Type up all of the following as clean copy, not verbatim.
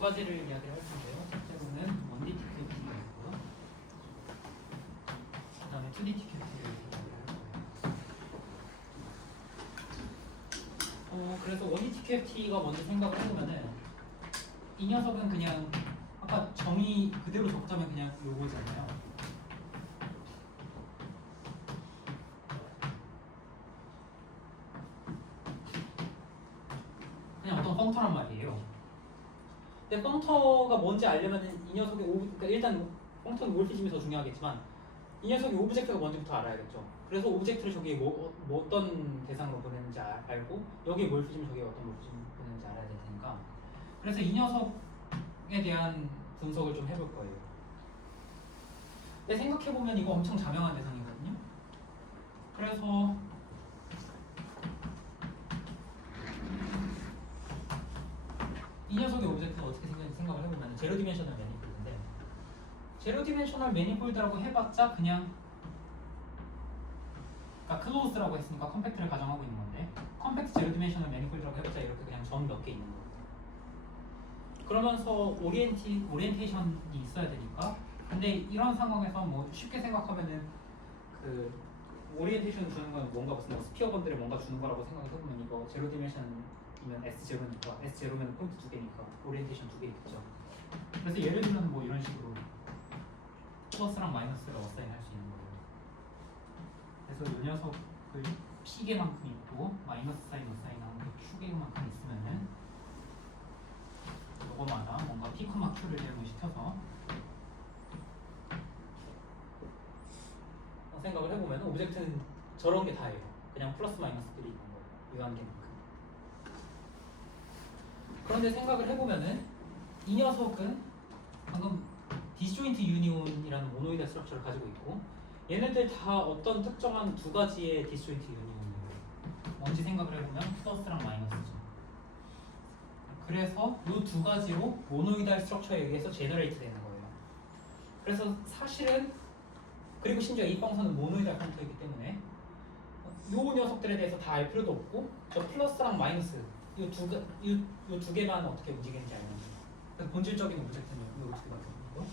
두 가지를 이야기를 할 텐데요. 첫째로는 1D TQT가 있고요. 그 다음에 2D TQT를 이야기를 할 거예요. 그래서 1D TQT가 먼저 생각을 해보면은 이 녀석은 그냥 아까 정의 그대로 적자면 그냥 요거잖아요. 그냥 어떤 펑터란 말이에요. 근데 펑터가 뭔지 알려면 이 녀석의 그러니까 일단 펑터는 몰피즘이 더 중요하겠지만 이 녀석이 오브젝트가 뭔지부터 알아야겠죠. 그래서 오브젝트를 저기에 뭐 어떤 대상으로 보내는지 알고 여기에 몰피즘 저기에 어떤 몰피즘 보내는지 알아야 될 테니까 그래서 이 녀석에 대한 분석을 좀 해볼 거예요. 근데 생각해보면 이거 엄청 자명한 대상이거든요. 그래서 이 녀석의 오브젝트가 어떻게 생겼는지 생각을 해보면 제로 디멘셔널 매니폴드인데 제로 디멘셔널 매니폴드라고 해봤자 그냥 그러니까 클로즈라고 했으니까 컴팩트를 가정하고 있는 건데 컴팩트 제로 디멘셔널 매니폴드라고 해봤자 이렇게 그냥 점 몇 개 있는 거예요. 그러면서 오리엔테이션이 있어야 되니까 근데 이런 상황에서 뭐 쉽게 생각하면은 그 오리엔테이션 주는 건 뭔가 무슨 뭐 스피어 번들에 뭔가 주는 거라고 생각을 해보면 이거 제로 디멘션이면 S0니까 S0면 포인트 두 개니까 오리엔테이션 두 개 있겠죠. 그래서 예를 들면 뭐 이런 식으로 플러스랑 마이너스를 어사인 할 수 있는 거예요. 그래서 이 녀석을 P개만큼 있고 마이너스 사인, 어사인하고 Q개만큼 있으면은 요거마다 뭔가 P, Q를 제공을 시켜서 생각을 해보면 오브젝트는 저런 게 다예요. 그냥 플러스 마이너스들이 있는 거예요. 유한계만큼. 그런데 생각을 해보면은 이 녀석은 방금 디스조인트 유니온이라는 모노이드 스트럭처를 가지고 있고 얘네들 다 어떤 특정한 두 가지의 디스조인트 유니온이에요. 뭔지 생각을 해보면 플러스랑 마이너스죠. 그래서 이 두 가지로 모노이드 스트럭처에 의해서 제너레이트 되는 거예요. 그래서 사실은 그리고 심지어 이 펑션은 모노이드 펑터이기 때문에 요 녀석들에 대해서 다 알 필요도 없고 저 플러스랑 마이너스 이 두 개만 어떻게 움직이는지 알면 돼요. 본질적인 오브젝트는 이렇게 맞거든요.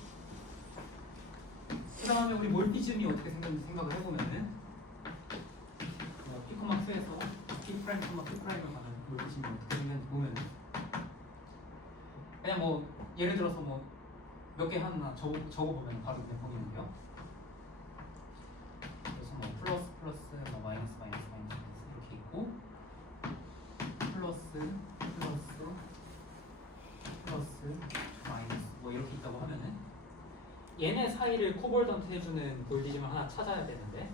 그 다음에 우리 몰피즘이 어떻게 생겼는지 생각을 해보면은 P, Q에서 P', Q'를 가는 몰피즘이 어떻게 생겼는지 보면은 그냥 뭐 예를 들어서 뭐 몇 개 하나 적어보면 바로 그냥 보이는데요. 그래서 뭐 플러스 뭐 마이너스 이렇게 있고 플러스 마이너스 뭐 이렇게 있다고 하면은 얘네 사이를 코볼던트 해주는 볼디즘을 하나 찾아야 되는데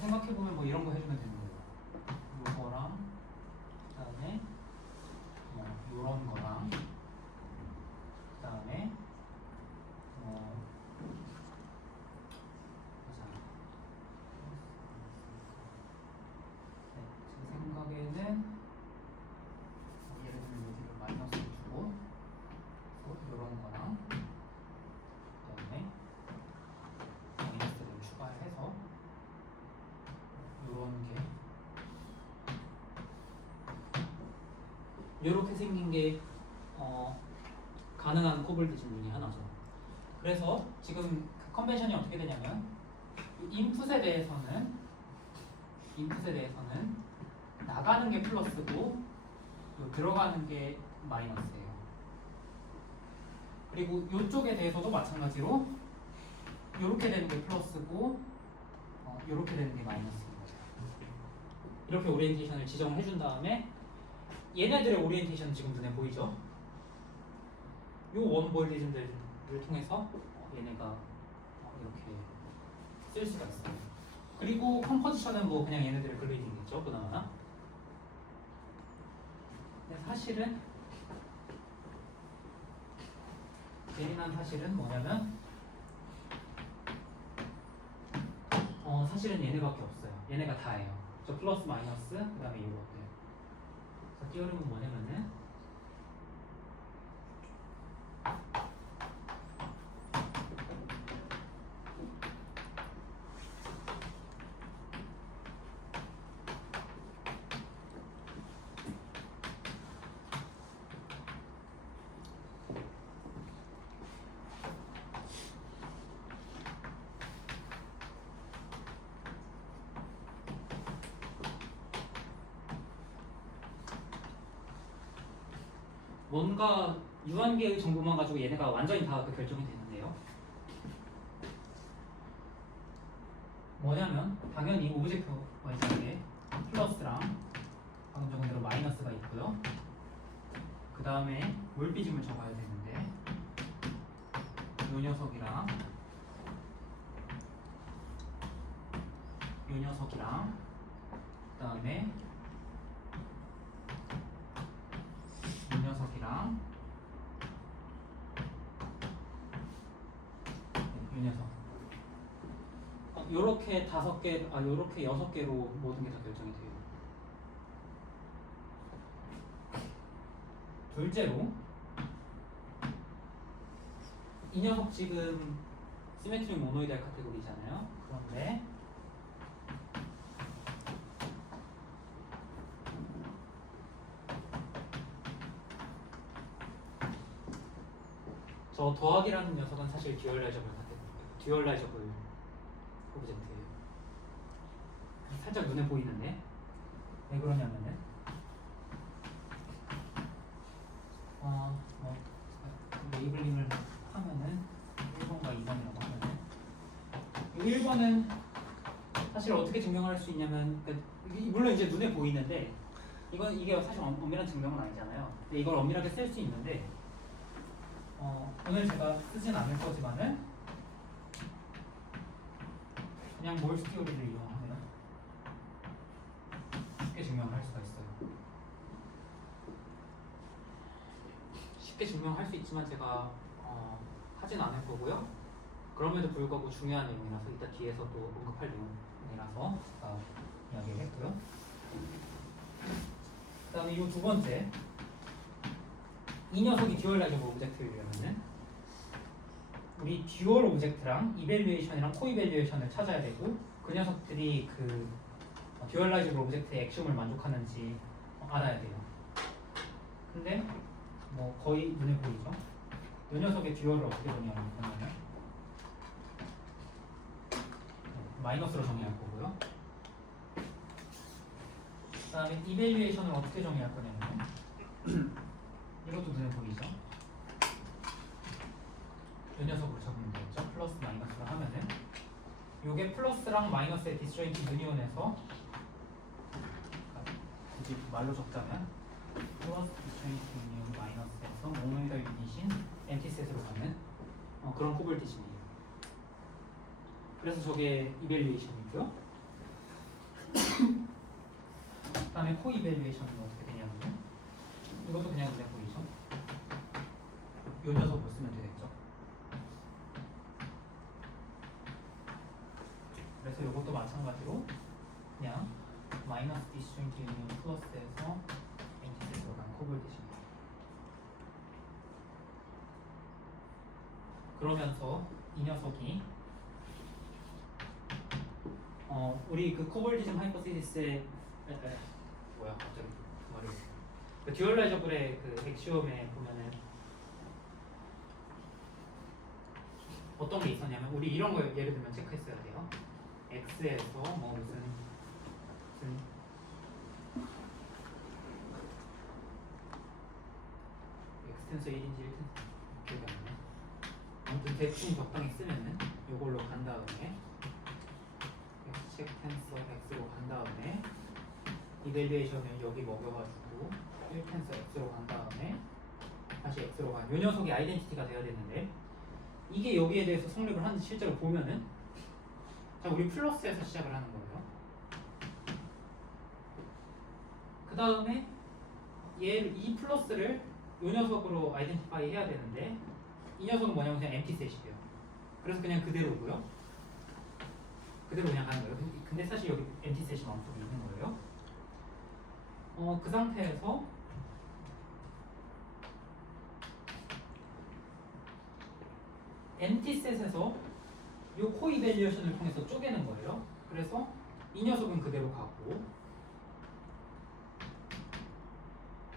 생각해보면 뭐 이런 거 해주면 되는 거예요. 요거랑 그다음에 뭐 요런 거랑 그다음에 제 생각에는 예를 들면 여기를 마이너스를 주고 이런 거랑 그다음에 마이너스를 추가해서 이런 게 이렇게 생긴 게 가능한 코볼디즘 중에 하나죠. 그래서 지금 그 컨벤션이 어떻게 되냐면 인풋에 대해서는 나가는 게 플러스고 들어가는 게 마이너스예요. 그리고 이쪽에 대해서도 마찬가지로 이렇게 되는 게 플러스고 이렇게 되는 게 마이너스인 거죠. 이렇게 오리엔테이션을 지정을 해준 다음에 얘네들의 오리엔테이션은 지금 눈에 보이죠? 이 원볼디즘들을 통해서 얘네가 이렇게 쓸 수가 있어요. 그리고 컴포지션은 뭐 그냥 얘네들의 글레이딩이겠죠, 그나마나. 근데 사실은 재미난 사실은 뭐냐면 사실은 얘네밖에 없어요. 얘네가 다예요. 저 플러스 마이너스 그 다음에 이것들. 그래서 띄어름은 뭐냐면은 뭔가 유한계의 정보만 가지고 얘네가 완전히 다 그 결정이 되는데요. 뭐냐면 당연히 오브젝트 와이즈에 플러스랑 방금 적은 대로 마이너스가 있고요. 그 다음에 몰피즘을 적어야 되는데 요 녀석이랑 요 녀석이랑 그 다음에 이 녀석이랑 이 녀석 요렇게 5개, 요렇게 6개로 모든 게 다 결정이 돼요. 둘째로 이 녀석 지금 시메트릭 모노이달 카테고리잖아요. 그런데 저 더하기라는 녀석은 사실 듀얼라이저블 카테고리예요. 듀얼라이저블 오브젝트예요. 살짝 눈에 보이는데 왜 그러냐면은 레이블링을 하면은 1번과 2번이라고 하면은 1번은 사실 어떻게 증명할 수 있냐면 물론 이제 눈에 보이는데 이게 사실 엄밀한 증명은 아니잖아요. 근데 이걸 엄밀하게 쓸 수 있는데 오늘 제가 쓰진 않을 거지만은 그냥 몰스 티오리를 이용하면 쉽게 증명할 수가 있어요. 쉽게 증명할 수 있지만 제가 하진 않을 거고요. 그럼에도 불구하고 중요한 내용이라서 이따 뒤에서 또 언급할 내용이라서 제가 이야기를 했고요. 그 다음에 이 두 번째 이 녀석이 듀얼라이저블 오브젝트이려면은 우리 듀얼 오브젝트랑 이밸류에이션이랑 코이밸류에이션을 찾아야 되고 그 녀석들이 그 듀얼라이저블 오브젝트의 액시옴을 만족하는지 알아야 돼요. 근데 뭐 거의 눈에 보이죠? 이 녀석의 듀얼을 어떻게 정의하냐면 마이너스로 정의할 거고요. 그 다음에 이밸류에이션을 어떻게 정의할 거냐면 이것도 눈에 보이죠? 이 녀석으로 적으면 되겠죠? 플러스 마이너스를 하면은 요게 플러스랑 마이너스의 디스조인트 유니온에서 굳이 말로 적자면 플러스 디스조인트 유니온 마이너스에서 모노이달 유닛인 엠티셋으로 가는 그런 코볼티즘이에요. 그래서 저게 이밸류에이션이고요. 그 다음에 코이밸류에이션은 어떻게 되냐면 이것도 그냥 눈에 보이죠? 요 녀석으로 쓰면 되겠죠? 그래서 이것도 마찬가지로 그냥 마이너스 디스조인트 유니온 플러스에서 엠티셋으로 가는 코볼티즘이에요. 그러면서 이 녀석이 우리 그 코볼티즘 하이포시스의 뭐야 갑자기 그 말을 그 듀얼라이저블의 그 액시옴에 보면은 어떤 게 있었냐면 우리 이런 거 예를 들면 체크했어야 돼요. x에서 뭐 무슨 x텐서 1인지 1텐서 기억이 안 나네. 아무튼 대충 적당히 쓰면은 요걸로 간 다음에 x 텐서 x로 간 다음에 이밸류에이션을 여기 먹여가지고 1텐서 x로 간 다음에 다시 x로 간 요 녀석이 아이덴티티가 돼야 되는데 이게 여기에 대해서 성립을 하는지 실제로 보면은 자 우리 플러스에서 시작을 하는 거예요. 그 다음에 이 플러스를 요 녀석으로 아이덴티파이 해야 되는데 이 녀석은 뭐냐면 그냥 엠티셋이에요. 그래서 그냥 그대로고요. 그대로 그냥 가는 거예요. 근데 사실 여기 엠티셋이 마음속에 있는 거예요. 그 상태에서 엠티셋에서 이 코이밸류에이션을 통해서 쪼개는 거예요. 그래서 이 녀석은 그대로 가고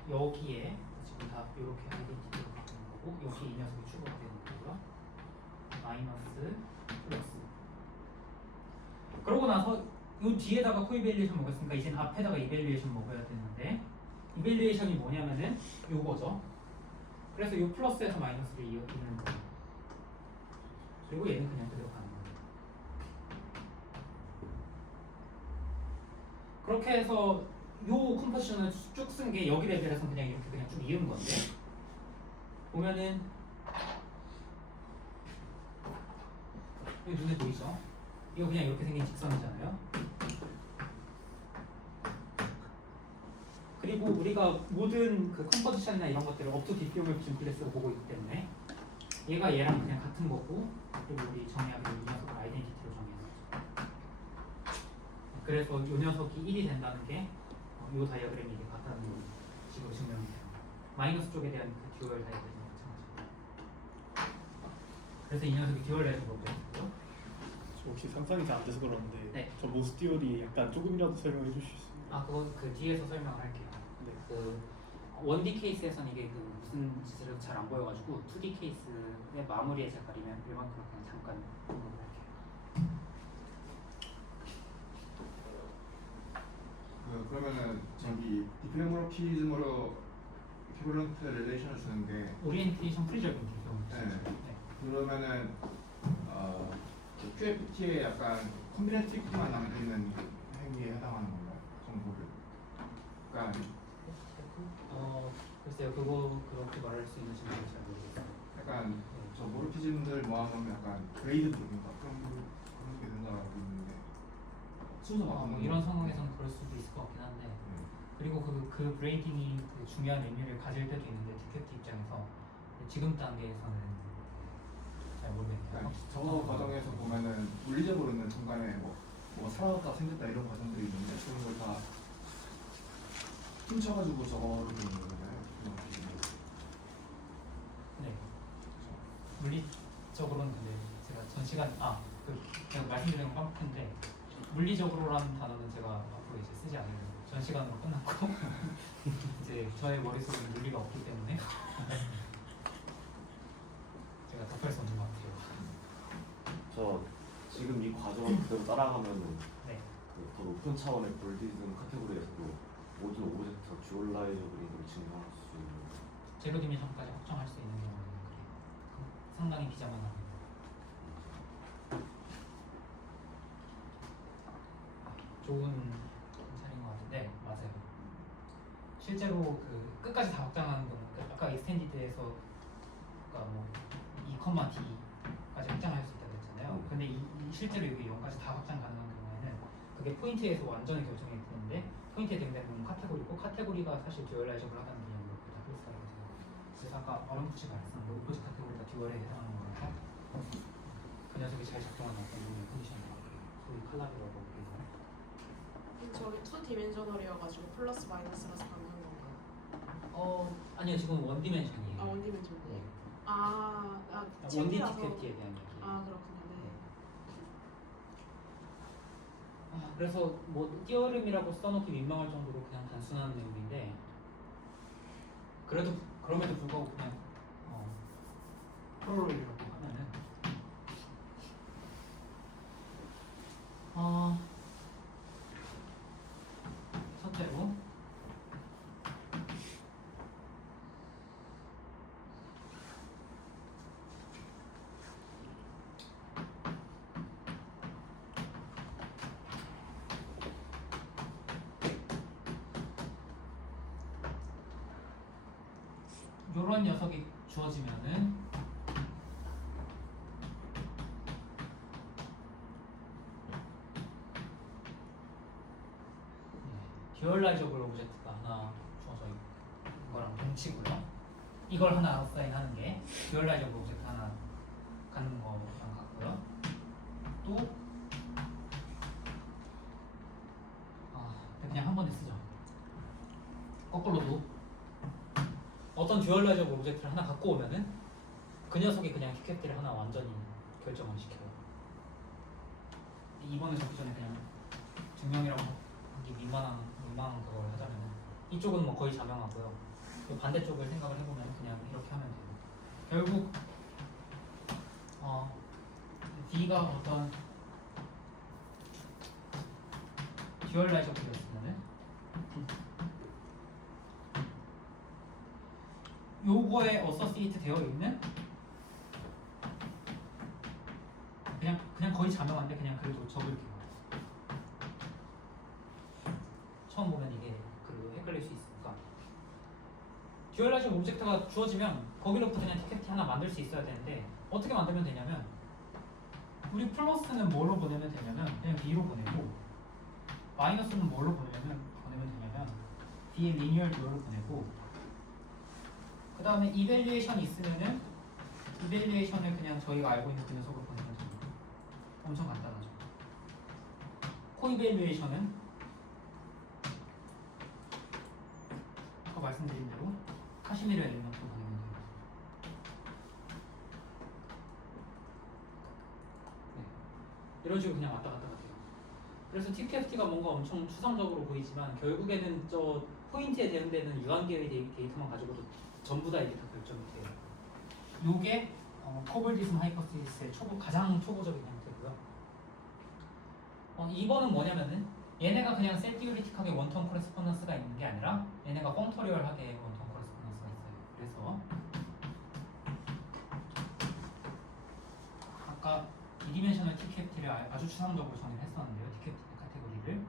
여기에 지금 다 이렇게 아이덴티티로 바꾸는 거고 여기 이 녀석이 추가가 되는 거고요. 마이너스 플러스. 그러고 나서 이 뒤에다가 코이밸류에이션 먹었으니까 이젠 앞에다가 이밸류에이션 먹어야 되는데 이밸류에이션이 뭐냐면은 요거죠. 그래서 이 플러스에서 마이너스를 이어주는 거예요. 그리고 얘는 그냥 그대로 가는 거예요. 그렇게 해서 요 컴포지션을 쭉 쓴 게 여기 레벨에서 그냥 이렇게 그냥 쭉 이은 건데 보면은 여기 눈에 보이죠? 이거 그냥 이렇게 생긴 직선이잖아요. 그리고 우리가 모든 그 컴포지션이나 이런 것들을 업투 디피오메 심플렉스로 보고 있기 때문에 얘가 얘랑 그냥 같은 거고 그리고 우리 정의하기로 이 녀석을 아이덴티티로 정의했었죠. 그래서 이 녀석이 1이 된다는 게 이 다이어그램이 이게 같다는 식으로 증명이 돼요. 마이너스 쪽에 대한 그 듀얼 다이어그램이 마찬가지고. 그래서 이 녀석이 듀얼 레이저로 되고요. 저 혹시 상상이 잘 안 돼서 그러는데 네. 저 모스 띠오리 약간 조금이라도 설명해 주실 수 있나요? 아 그거 그 뒤에서 설명을 할게요. 네. 그 1D 케이스에서는 이게 그 무슨 짓을 잘 안 보여가지고 2D 케이스의 마무리에 제가 일만큼 그냥 잠깐 언급을 할게요. 그러면은 저기 디플레모로피즘으로 이퀴벌런트 릴레이션을 주는데 오리엔테이션 프리저빙 기술. 네. 그러면은 그 QFT에 약간 컴비네이티브만 남기는 행위에 해당하는 건가요? 정보를. 그러니까 글쎄요 그거 그렇게 말할 수 있는지 잘 모르겠어요. 약간 저 모르피즘들 모아놓으면 약간 그레이드인가 그런 게 된다고 있는데 순서 바꾸는 뭐 이런 상황에서는 그럴 수도 있을 것 같긴 한데 그리고 그 브레이딩이 그 중요한 의미를 가질 때도 있는데 디펙트 입장에서 지금 단계에서는 잘 모르겠네요. 그러니까 저 과정에서 보면은 물리적으로는 중간에 뭐 살아났다 생겼다 이런 과정들이 있는데 그런 걸 다 훔쳐가지고 저거를 보는 거잖아요. 네. 물리적으로는 근데 제가 전 시간 제가 말씀드린 건 깜빡했는데 물리적으로라는 단어는 제가 앞으로 이제 쓰지 않으려고 전 시간으로 끝났고 이제 저의 머릿속에 물리가 없기 때문에 제가 답할 수 없는 것 같아요. 저 지금 이 과정을 그대로 따라가면은 네. 더 높은 차원의 볼디즘 카테고리에서도 모든 오브젝트가 듀얼라이저블인 걸 증명할 수 있는 제로 디멘션까지 확정할 수 있는 경우는 그래요. 상당히 비자만하고 좋은 차린 것 같은데 맞아요. 실제로 그 끝까지 다 확장하는 경우, 아까 익스텐디드에서 그러니까 뭐 2,t까지 확장할 수 있다고 했잖아요. 근데 실제로 여기 0까지 다 확장 가능한 경우에는 그게 포인트에서 완전히 결정이 되는데 포인트에 대응되는 카테고리고 카테고리가 사실 듀얼라이저블 하다는 개념으로 다 필수라고 해서 그래서 아까 어렴풋이 말했던 오브젝트 카테고리가 듀얼에 해당하는 거라서 그 녀석이 잘 작동하는 어떤 컨디션이라고 소위 칼라비라고 부르고 저게 2디멘셔널이어가지고 플러스 마이너스라서 가능한 건가요? 아니요 지금 원 디멘션이에요. 아 원디멘셔널. 네. 원디 책이라서. 티켓에 대한 얘기. 아 그렇군요. 네. 그래서 뭐 띄어름이라고 써놓기 민망할 정도로 그냥 단순한 내용인데 그럼에도 불구하고 그냥 프로로이라고 하면은 첫째로 요런 녀석이 주어지면은 듀얼라이저블 오브젝트가 하나 주어져 있는 거랑 동치고요. 이걸 하나 아웃사인하는 게 듀얼라이저블 오브젝트 하나 갖는 거랑 같고요. 또 그냥 한 번에 쓰죠. 거꾸로도 어떤 듀얼라이저블 오브젝트를 하나 갖고 오면은 그 녀석이 그냥 QFT를 하나 완전히 결정을 시켜요. 이번에 적기 전에 그냥 증명이라고 하기 민망한 그걸 하자면은 이쪽은 뭐 거의 자명하고요. 그 반대쪽을 생각을 해보면 그냥 이렇게 하면 돼요. 결국 D가 어떤 듀얼라이저블이었으면은 요거에 어서시에이트 되어 있는 그냥 거의 자명한데 그냥 그래도 적을게요. 처음 보면 이게 그래도 헷갈릴 수 있으니까. 듀얼라이징 오브젝트가 주어지면 거기로부터 그냥 티켓티 하나 만들 수 있어야 되는데 어떻게 만들면 되냐면 우리 플러스는 뭘로 보내면 되냐면 그냥 B로 보내고 마이너스는 뭘로 보내면 되냐면 B의 리니얼 듀얼로 보내고 그 다음에 이밸류에이션이 있으면은 이밸류에이션을 그냥 저희가 알고 있는 그 녀석으로 보내면 됩니다. 엄청 간단하죠. 코이밸류에이션은 아까 말씀드린 대로 카시미르 엘리먼트로 보내면 돼요. 네. 이런 식으로 그냥 왔다 갔다 돼요. 그래서 TQFT가 뭔가 엄청 추상적으로 보이지만 결국에는 저 포인트에 대응되는 유한계의 데이터만 가지고도 전부 다 이게 다 결정이 돼요. 요게 코블디즘 하이퍼시스의 가장 초보적인 형태고요. 2번은 뭐냐면은 얘네가 그냥 셀-디오리틱하게 원턴 코레스폰던스가 있는 게 아니라 얘네가 펑터리얼하게 원턴 코레스폰던스가 있어요. 그래서 아까 이디멘셔널 TQFT를 아주 추상적으로 정의를 했었는데요. TQFT 카테고리를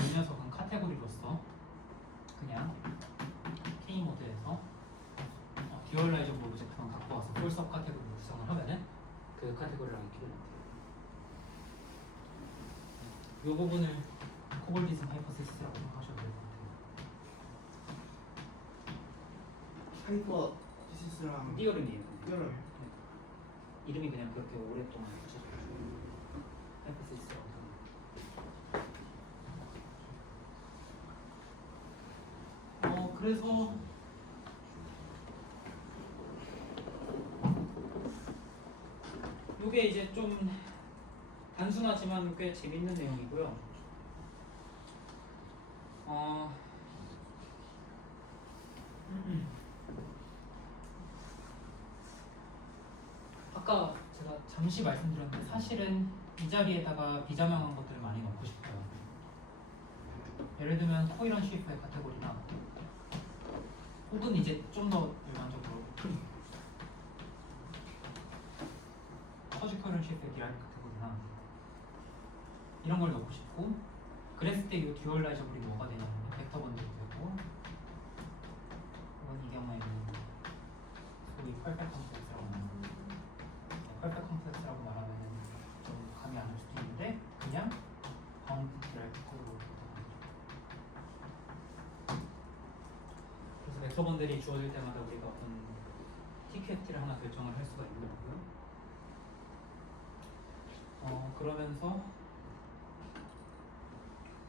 이 녀석은 카테고리로서 그냥 K모드에서 듀얼라이저블 오브젝트만 갖고 와서 풀 서브 카테고리로 구성을 하면은 그 카테고리랑 있기를 못해요. 이 부분을 코볼디즘 하이퍼시스라고 생각하셔도 될 것 같아요. 하이퍼시스랑 띄어름이에요. 띄어름. 이름이 그냥 그렇게 오랫동안 붙여져가지고 하이퍼시스라고 생각해요. 그래서 이게 이제 좀 단순하지만 꽤 재밌는 내용이고요. 아까 제가 잠시 말씀드렸는데 사실은 이 자리에다가 비자명한 것들을 많이 넣고 싶어요. 예를 들면 코이런 쉐이프의 카테고리나 혹은 이제 좀 더 일반적으로 커지컬런 쉐이프의 디라이브 카테고리나 이런 걸 넣고 싶고 그랬을 때 이 듀얼라이저블이 뭐가 되냐면 벡터 번들이 되고 혹은 이 경우에는 소위 펄펙 컴플렉스라고 말하는 펄펙 컴플렉스라고 말하면 좀 감이 안 올 수도 있는데 그냥 바운드 디라이브 코드로 그래서 벡터 번들이 주어질 때마다 우리가 어떤 TQFT를 하나 결정을 할 수가 있는 거고요. 그러면서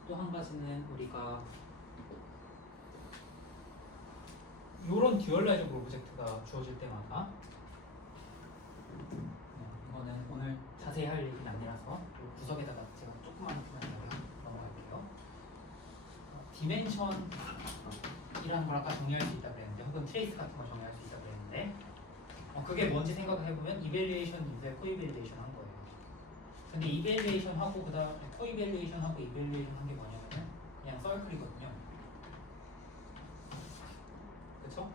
또 한 가지는 우리가 이런 듀얼라이저블 오브젝트가 주어질 때마다 이거는 오늘 자세히 할 얘기는 아니라서 구석에다가 제가 조그만 표현을 넘어갈게요. 디멘션이라는 걸 아까 정리할 수 있다 그랬는데 혹은 트레이스 같은 걸 정리할 수 있다 그랬는데 그게 뭔지 생각해보면 이밸류에이션 인데 코이밸류에이션 한 거예요. 근데 이밸류에이션 하고 그다음에 코이밸류에이션 하고 이밸류에이션 한 게 뭐냐면은 그냥 서클이거든요. 그쵸?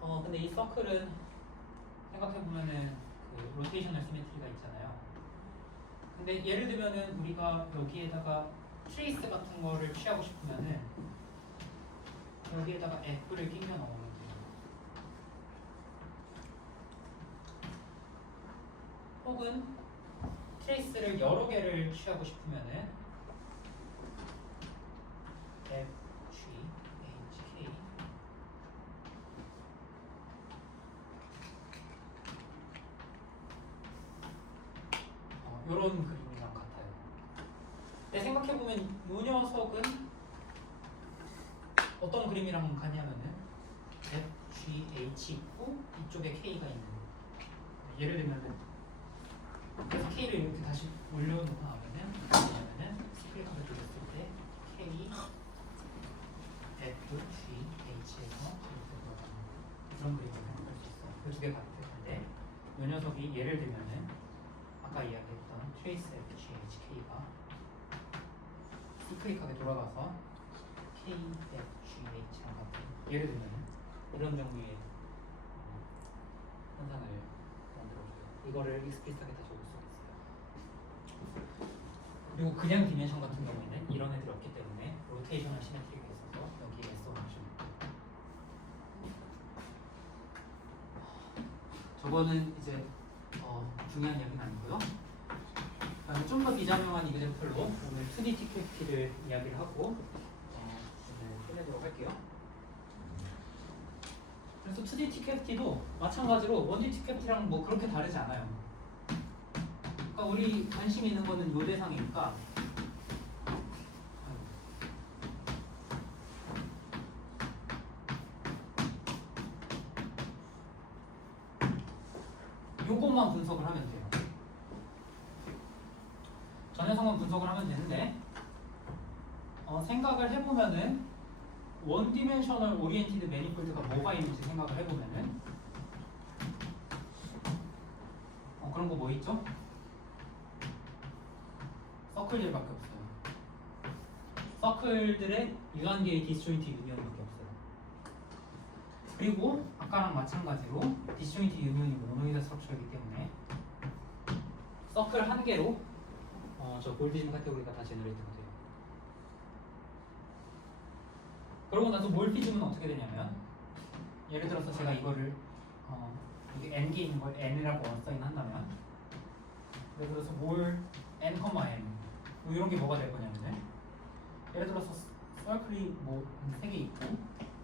근데 이 서클은 생각해보면은 그 로테이셔널 시메트리가 있잖아요. 근데 예를 들면은 우리가 여기에다가 트레이스 같은 거를 취하고 싶으면은 여기에다가 F를 끼겨 넣으면 돼요. 혹은 트레이스를 여러 개를 취하고 싶으면은 F, G, H, K 이런 그림이랑 같아요. 근데 생각해보면 이 녀석은 어떤 그림이랑 같냐면은 F, G, H 있고 이쪽에 K가 있는 예를 들면은 그래서 K를 이렇게 다시 올려놓고 나면은 뭐냐면은 스플릿컵을 돌렸을 때 K, F, G, H에서 이렇게 들어가는 그런 그림을 생각할 수 있어요. 그 두 개 같을 텐데 이 녀석이 예를 들면은 아까 이야기했던 트레이스 F, G, H, K가 시크릿하게 돌아가서 K-GH랑 같은 예를 들면 이런 종류의 현상을 만들어줘요. 이거를 익스플리시하게 다 적을 수가 있어요. 그리고 그냥 디멘션 같은 경우에는 이런 애들이 없기 때문에 로테이셔널 시메트리가 있어서 여기에 S 원하시면 돼요. 저거는 이제 중요한 이야기는 아니고요. 좀 더 비자명한 이그젠플로 오늘 2D TQFT를 이야기를 하고 오늘 끝내도록 할게요. 그래서 2D TQFT도 마찬가지로 1D TQFT랑 뭐 그렇게 다르지 않아요. 그러니까 우리 관심 있는 거는 요 대상이니까 요것만 분석을 하면 돼요. 전해성만 분석을 하면 되는데 생각을 해보면은 원 디멘셔널 오리엔티드 매니폴드가 뭐가 있는지 생각을 해보면은 그런 거 뭐 있죠? 서클들밖에 없어요. 서클들의 유한계의 디스조인트 유니언밖에 없어요. 그리고 아까랑 마찬가지로 디스조인트 유니언이 모노이드 스트럭처이기 때문에 서클 한 개로 저 볼디즘 카테고리가 다 제너레이트가 돼요. 그러고 나서 몰피즘은 어떻게 되냐면 예를 들어서 제가 이거를 여기 n 개 있는 걸 n이라고 어사인한다면 예를 들어서 몰 n, n 뭐 이런 게 뭐가 될 거냐면 예를 들어서 서클이 뭐 3개 있고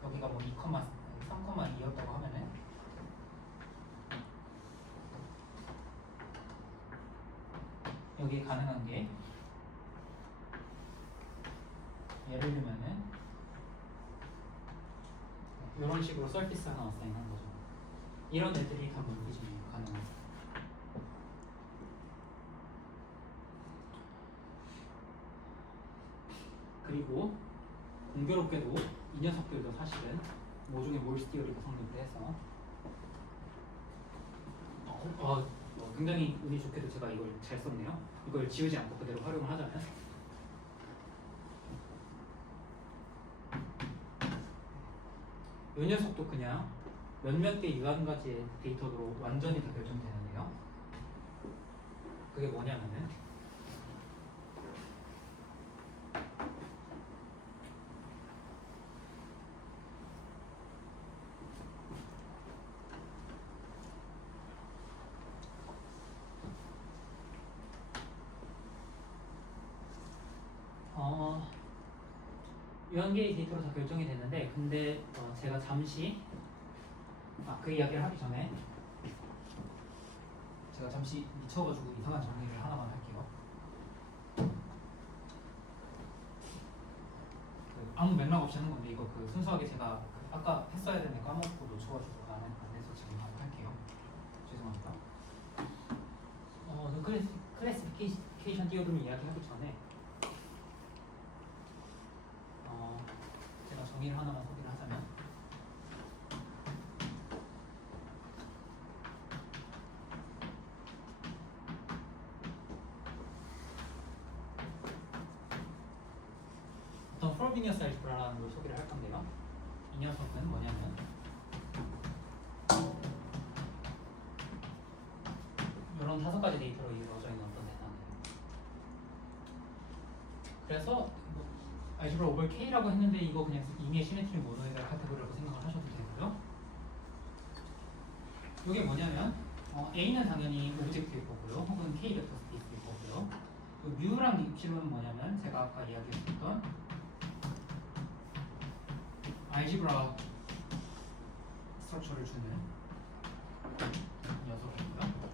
여기가 뭐 2, 3,2였다고 하면은 여기에 가능한 게 예를 들면은 이런 식으로 서피스 하나 어사인한 거죠. 이런 애들이 다 몰피즘이 가능해요. 그리고 공교롭게도 이 녀석들도 사실은 모종의 몰스 티어리가 성립을 해서 굉장히 운이 좋게도 제가 이걸 잘 썼네요. 이걸 지우지 않고 그대로 활용을 하자면 이 녀석도 그냥 몇몇 개 유한가지의 데이터로 완전히 다 결정되는데요. 그게 뭐냐면은 유한계의 데이터로 다 결정이 됐는데 근데 제가 잠시 그 이야기를 하기 전에 제가 잠시 미쳐가지고 이상한 정리를 하나만 할게요. 아무 맥락 없이 하는 건데 이거 순수하게 제가 아까 했어야 되는 거 까먹고 놓쳐가지고 안 해서 지금 한번 할게요. 죄송합니다. 클래시피케이션 디어그램 이야기하기 전에 제가 정의를 하나만 소개를 하자면 어떤 프로비니어스 알지브라라는 걸 소개를 할 건데요. 이 녀석은 뭐냐면 이런 5가지 데이터로 이루어져 있는 어떤 대상이에요. 그래서 알지브라 오버 K라고 했는데 이거 그냥 임의의 시메트리 모노이드 카테고리라고 생각을 하셔도 되고요. 이게 뭐냐면 A는 당연히 오브젝트일 거고요. 혹은 K 벡터 스페이스일 거고요. 뮤랑 입실론은 뭐냐면 제가 아까 이야기했던 알지브라 스트럭처를 주는 녀석이고요.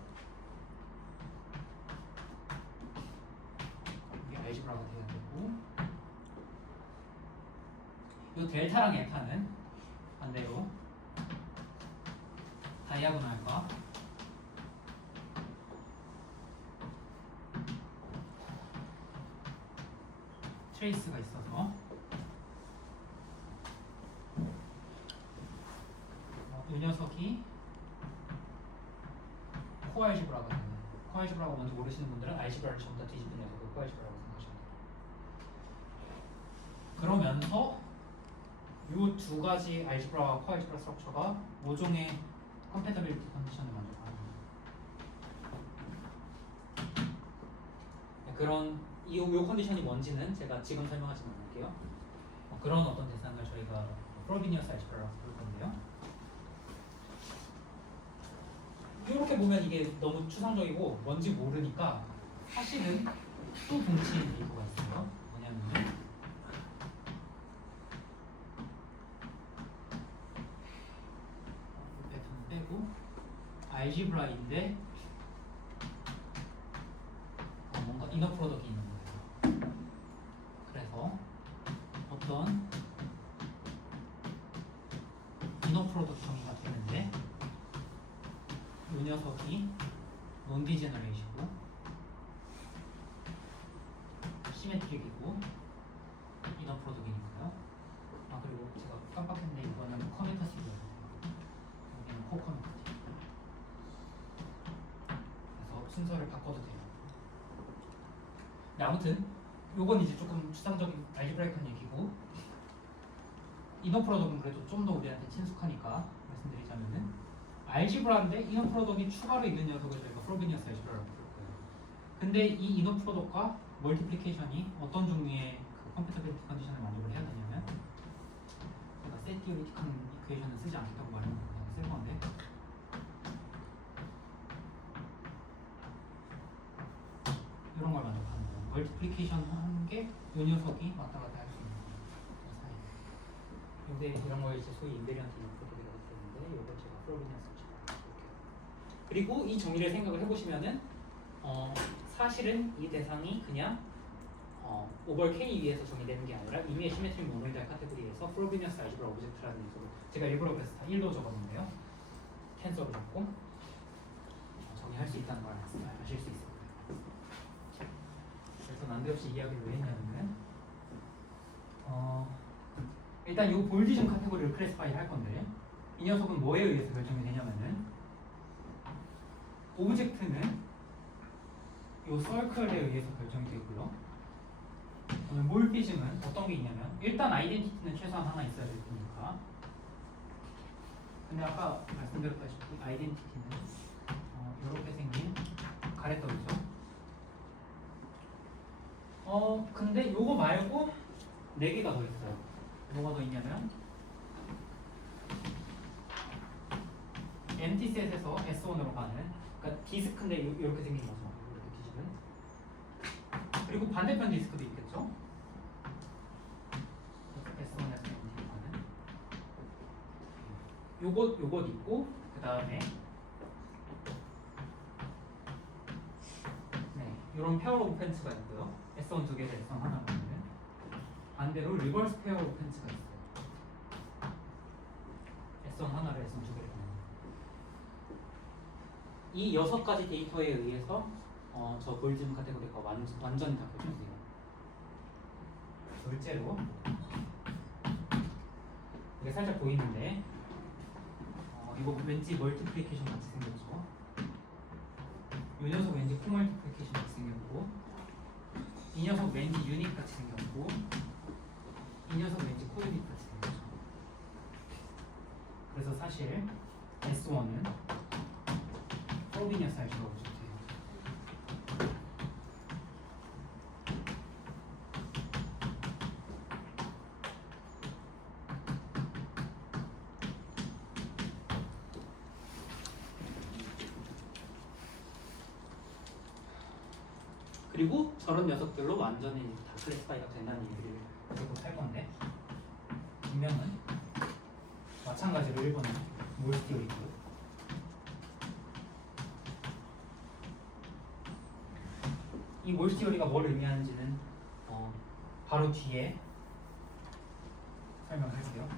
이게 알지브라가 돼야 되고 이 델타랑 에타는 반대로 다이아고널과 트레이스가 있어서 이 녀석이 코알지브라가 되는 코알지브라가 뭔지 모르시는 분들은 알지브라를 전부 다 뒤집은 녀석을 코알지브라고 생각하시면 돼요. 그러면서 이 두 가지 알지브라와 코알지브라 스트럭처가 5종의 컴패터빌리티 컨디션을 만족하는 거예요. 그런 이 컨디션이 뭔지는 제가 지금 설명하지는 않을게요. 그런 어떤 대상을 저희가 프로비니어스 알지브라라고 부를 건데요. 이렇게 보면 이게 너무 추상적이고 뭔지 모르니까 사실은 또 동치인 데이터가 있어요. 뭐냐면은 패턴 빼고 알지브라인데 뭔가 이너 프로덕트가 있는 거예요. 그래서 어떤 이너 프로덕트 정의가 되는데 이 녀석이 논 디제너레이시고 시메트릭이고 이너 프로덕트이니까요. 아 그리고 제가 깜빡했는데 이거는 커뮤니티브예요. 여기는 코커뮤니티. 그래서 순서를 바꿔도 돼요. 네, 아무튼 요건 이제 조금 추상적인 알지브라이크한 얘기고 이너 프로덕트는 그래도 좀 더 우리한테 친숙하니까 말씀드리자면은 알지브라인데 이너 프로덕트이 추가로 있는 녀석을 저희가 프로비니어스 알지브라라고 부를 거예요. 근데 이 이너 프로덕트가 멀티플리케이션이 어떤 종류의 그 컴패터빌리티 컨디션을 만족을 해야 되냐면 제가 셋 디오리틱한 이퀘이션은 쓰지 않겠다고 말하는 거 그냥 쓸 건데 이런 걸 만족하는 거예요. 멀티플리케이션 하는 게 이 녀석이 왔다 갔다 할 수 있는 거예요. 그 사이. 근데 이런 걸 이제 소위 인베리언트 이너 프로덕트라고 부르는데 이걸 제가 프로비니어스 그리고 이 정의를 생각을 해보시면은 사실은 이 대상이 그냥 오버 K 위에서 정의되는 게 아니라 이미의 시메트릭 모노이달 카테고리에서 프로비니어스 알지브라 오브젝트라는 식으로 제가 일부러 그래서 다 1로 적었는데요. 텐서로 적고 정의할 수 있다는 걸 아실 수 있을 거예요. 그래서 난데없이 이야기를 왜 했냐면은 일단 이 볼디즘 카테고리를 클래시파이 할 건데 이 녀석은 뭐에 의해서 결정이 되냐면은 오브젝트는 이 서클에 의해서 결정이 되고요. 몰피즘은 어떤 게 있냐면 일단 아이덴티티는 최소한 하나 있어야 될 테니까. 근데 아까 말씀드렸다시피 아이덴티티는 이렇게 생긴 가래떡이죠. 근데 요거 말고 4개가 더 있어요. 뭐가 더 있냐면 empty set에서 S1으로 가는 그러니까 디스크인데 이렇게 생긴 거죠. 이렇게 뒤집은. 그리고 반대편 디스크도 있겠죠. S1에서 empty로 가는. 요것 있고 그 다음에 네 이런 페어 오브 펜츠가 있고요. S1 두 개에서 S1 하나 가는. 반대로 리버스 페어 오브 펜츠가 있어요. S1 하나를 S1 두 개를 가는. 이 6가지 데이터에 의해서 저 볼즘 카테고리가 완전히 다 결정돼요. 둘째로 이게 살짝 보이는데 이거 왠지 멀티플리케이션 같이 생겼죠. 이 녀석 왠지 코멀티플리케이션 같이 생겼고 이 녀석 왠지 유닛 같이 생겼고 이 녀석 왠지 코유닛 같이 생겼죠. 그래서 사실 S1은 프로비니어스 알지브라 오브젝트예요. 그리고 저런 녀석들로 완전히 다 클래시파이가 된다는 얘기를 계속 할 건데 분명은 마찬가지로 1번은 몰스티오리고요. 이 몰스티오리가 뭘 의미하는지는 바로 뒤에 설명할게요.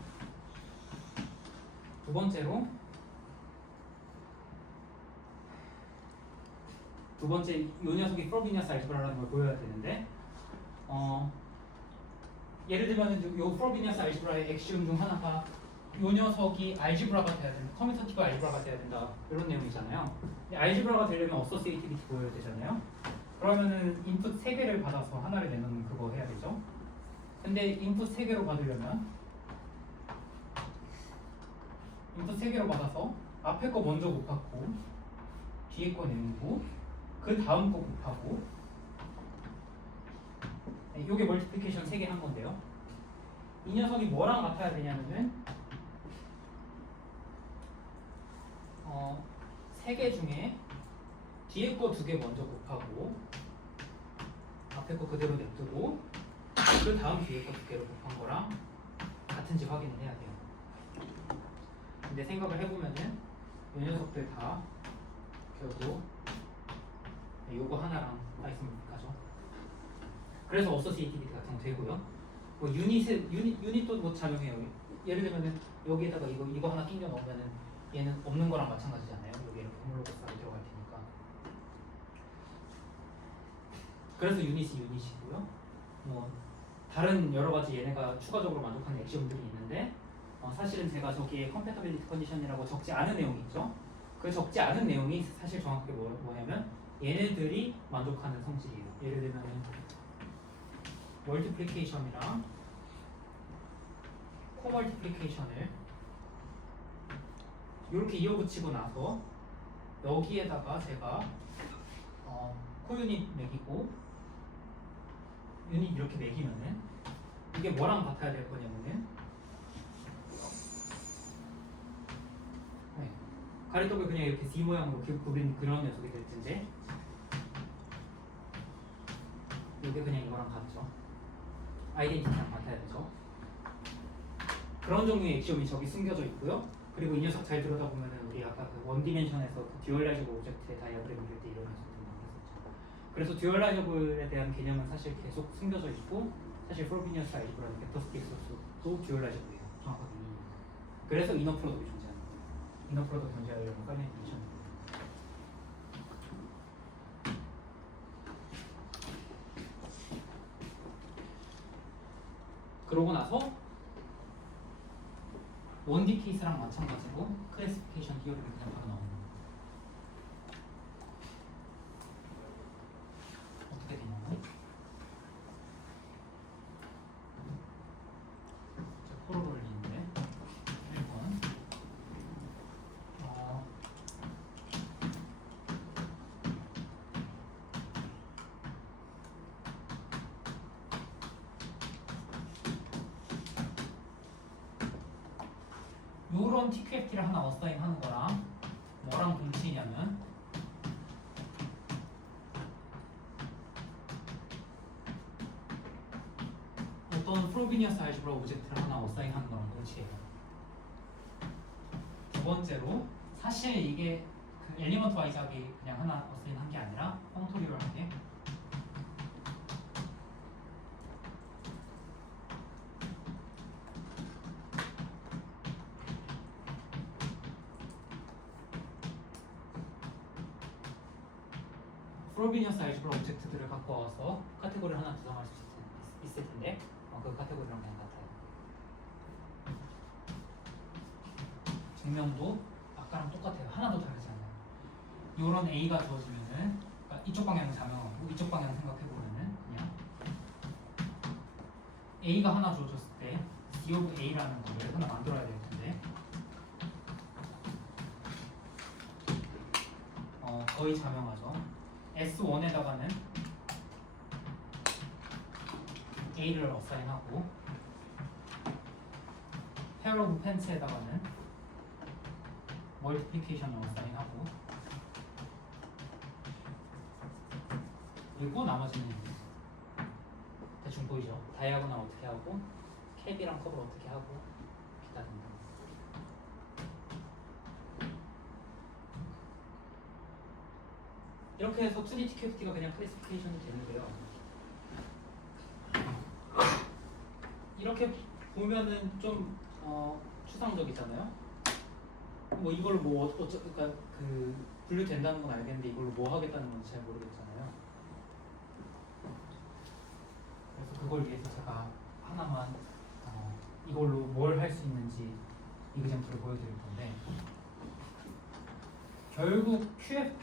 두 번째로 이 녀석이 프로비니어스 알지브라라는 걸 보여야 되는데 예를 들면 이 프로비니어스 알지브라의 엑시움 중 하나가 이 녀석이 알지브라가 돼야 된다, 커뮤터티브 알지브라가 돼야 된다 이런 내용이잖아요. 근데 알지브라가 되려면 어소시에이티비티 보여야 되잖아요. 그러면은 인풋 3개를 받아서 하나를 내놓는 그거 해야 되죠. 근데 인풋 3개로 받으려면 인풋 3개로 받아서 앞에 거 먼저 곱하고 뒤에 거 내고 그 다음 거 곱하고 네, 요게 멀티플리케이션 3개 한 건데요. 이 녀석이 뭐랑 같아야 되냐면은 3개 중에 뒤에 거 2개 먼저 곱하고 앞에 거 그대로 냅두고 그 다음 뒤에 거 2개로 곱한 거랑 같은지 확인을 해야 돼요. 근데 생각을 해보면은 이 녀석들 다 결국 요거 하나랑 아이스미가죠. 그래서 어소시에이티비티 같은 거 되고요. 뭐 유닛도 뭐 작용해요. 예를 들면은 여기에다가 이거 하나 끼워 넣으면은 얘는 없는 거랑 마찬가지잖아요. 여기 이렇게 호물로그스하게 들어갈 테니까. 그래서 유닛이고요. 뭐 다른 여러 가지 얘네가 추가적으로 만족하는 액션들이 있는데 사실은 제가 저기에 컴패터빌리티 컨디션이라고 적지 않은 내용이 있죠. 그 적지 않은 내용이 사실 정확하게 뭐냐면 얘네들이 만족하는 성질이에요. 예를 들면 멀티플리케이션이랑 코멀티플리케이션을 이렇게 이어붙이고 나서 여기에다가 제가 코유닛 매기고 유닛 이렇게 매기면은 이게 뭐랑 같아야 될 거냐면은 가리떡을 그냥 이렇게 D 모양으로 그린 그런 녀석이 될 텐데 이게 그냥 이거랑 같죠. 아이덴티티랑 같아야 되죠. 그런 종류의 액시옴이 저기 숨겨져 있고요. 그리고 이 녀석 잘 들여다보면은 우리 아까 그 원디멘션에서 그 듀얼라이저블 오브젝트의 다이어그램 그릴 때 이런 녀석들이 나왔었죠. 그래서 듀얼라이저블에 대한 개념은 사실 계속 숨겨져 있고 사실 프로비니어스 알지브라는 벡터 스페이스도 듀얼라이저블이에요. 정확하게 그래서 이너 프로덕이 존재하는 거예요. 이너 프로덕 존재하려면 파이나이트 미션. 그러고 나서 원디 케이스랑 마찬가지로 클래시피케이션 히어로를 그냥 바로 나오는 거예요. 어떻게 되냐면 자, 코로 돌리는데 1번 요런 TQFT를 하나 어사인 하는 거랑 뭐랑 동치냐면 어떤 프로비니어스 알지브라 오브젝트를 하나 어사인 하는 거랑 동치예요. 두 번째로 사실 이게 그 엘리먼트 와이즈하게 그냥 하나 어사인 한 게 아니라 펑토리얼하게 프로비니어스 알지브라 오브젝트들을 갖고 와서 카테고리를 하나 구성할 수 있을 텐데 그 카테고리랑 그냥 같아요. 증명도 아까랑 똑같아요. 하나도 다르지 않아요. 이런 A가 주어지면은 그러니까 이쪽 방향 자명하고 이쪽 방향 생각해보면은 그냥 A가 하나 주어졌을 때 D of A라는 거를 하나 만들어야 될 텐데 거의 자명하죠. S1에다가는 A를 어사인하고 페어 오브 펜츠에다가는 멀티플리케이션을 어사인하고 그리고 나머지는 대충 보이죠? 다이아고널 어떻게 하고 캡이랑 컵을 어떻게 하고 기타 등등. 이렇게 해서 2D TQFT가 그냥 클래시피케이션이 되는데요. 이렇게 보면은 좀 추상적이잖아요. 뭐 이걸 뭐 그러니까 그 분류된다는 건 알겠는데 이걸로 뭐 하겠다는 건 잘 모르겠잖아요. 그래서 그걸 위해서 제가 하나만 이걸로 뭘 할 수 있는지 이그젠플을 보여드릴 건데 결국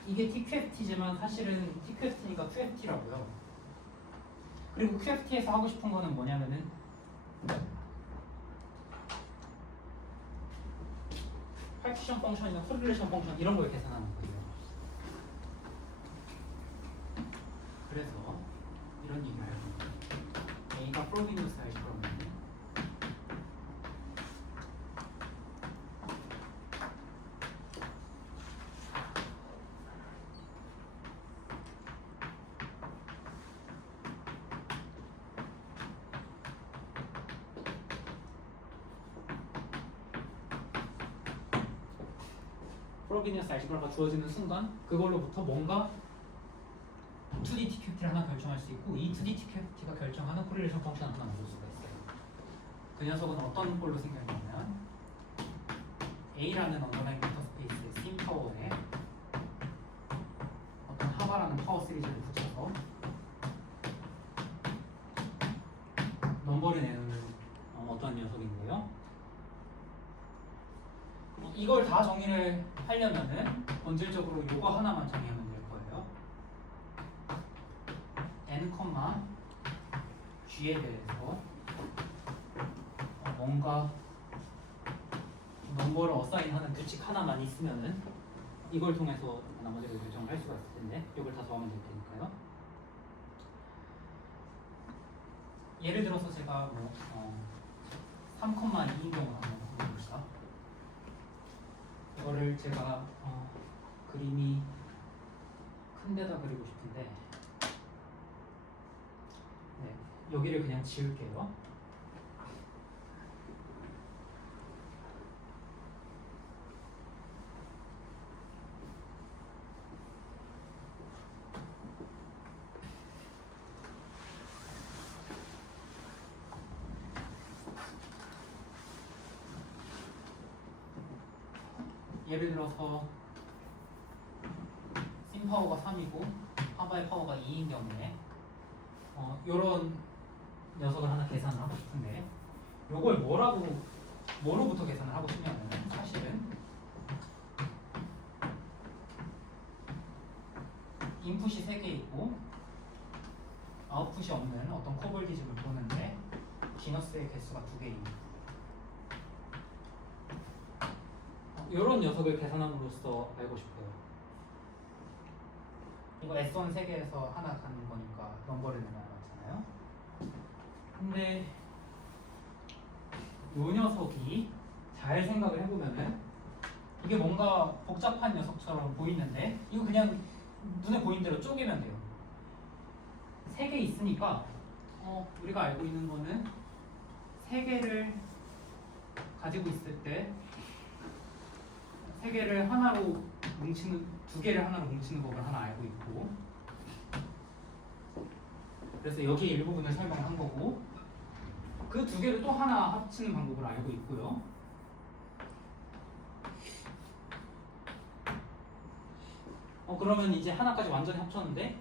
이게 TQFT지만 사실은 TQFT니까 QFT라고요. 그리고 QFT에서 하고 싶은 거는 뭐냐면은 파티션 펑션이나 코릴레이션 펑션 이런 걸 계산하는 거예요. 그래서 이런 얘기를 해요. A가 프로비뉴스 알지브라면 프로비니어스 알지브라가 주어지는 순간 그걸로부터 뭔가 2D TQT를 하나 결정할 수 있고 이 2D TQT가 결정하는 코릴레이션 펑션을 하나 만들 수가 있어요. 그 녀석은 어떤 꼴로 생겼냐면 A라는 언더라인 벡터 스페이스의 심 파워에 어떤 하바라는 파워 시리즈를 붙여서 넘버를 내는 어떤 녀석인데요. 이걸 다 정의를 하려면은 본질적으로 요거 하나만 정의하면 될 거예요. n, g에 대해서 뭔가 넘버를 어사인하는 규칙 하나만 있으면은 이걸 통해서 나머지를 결정을 할 수가 있을 텐데 이걸 다 더하면 될 테니까요. 예를 들어서 제가 3,2인 경우 한번 해봅시다. 이거를 제가 그림이 큰 데다 그리고 싶은데 네, 여기를 그냥 지울게요. 예를 들어서 심 파워가 3이고 하바의 파워가 2인 경우에 요런 녀석을 하나 계산을 하고 싶은데 요걸 뭐로부터 계산을 하고 싶냐면 사실은 인풋이 3개 있고 아웃풋이 없는 어떤 코볼디즘을 보는데 지너스의 개수가 2개입니다. 이런 녀석을 계산함으로써 알고 싶어요. 이거 S1 3개에서 하나 가는 거니까 넘버를 내놔야 맞잖아요. 근데 이 녀석이 잘 생각을 해보면은 이게 뭔가 복잡한 녀석처럼 보이는데 이거 그냥 눈에 보이는 대로 쪼개면 돼요. 3개 있으니까 우리가 알고 있는 거는 3개를 가지고 있을 때 3개를 하나로 뭉치는 2개를 하나로 뭉치는 법을 하나 알고 있고 그래서 여기 일부분을 설명한 거고 그 2개를 또 하나 합치는 방법을 알고 있고요. 그러면 이제 하나까지 완전히 합쳤는데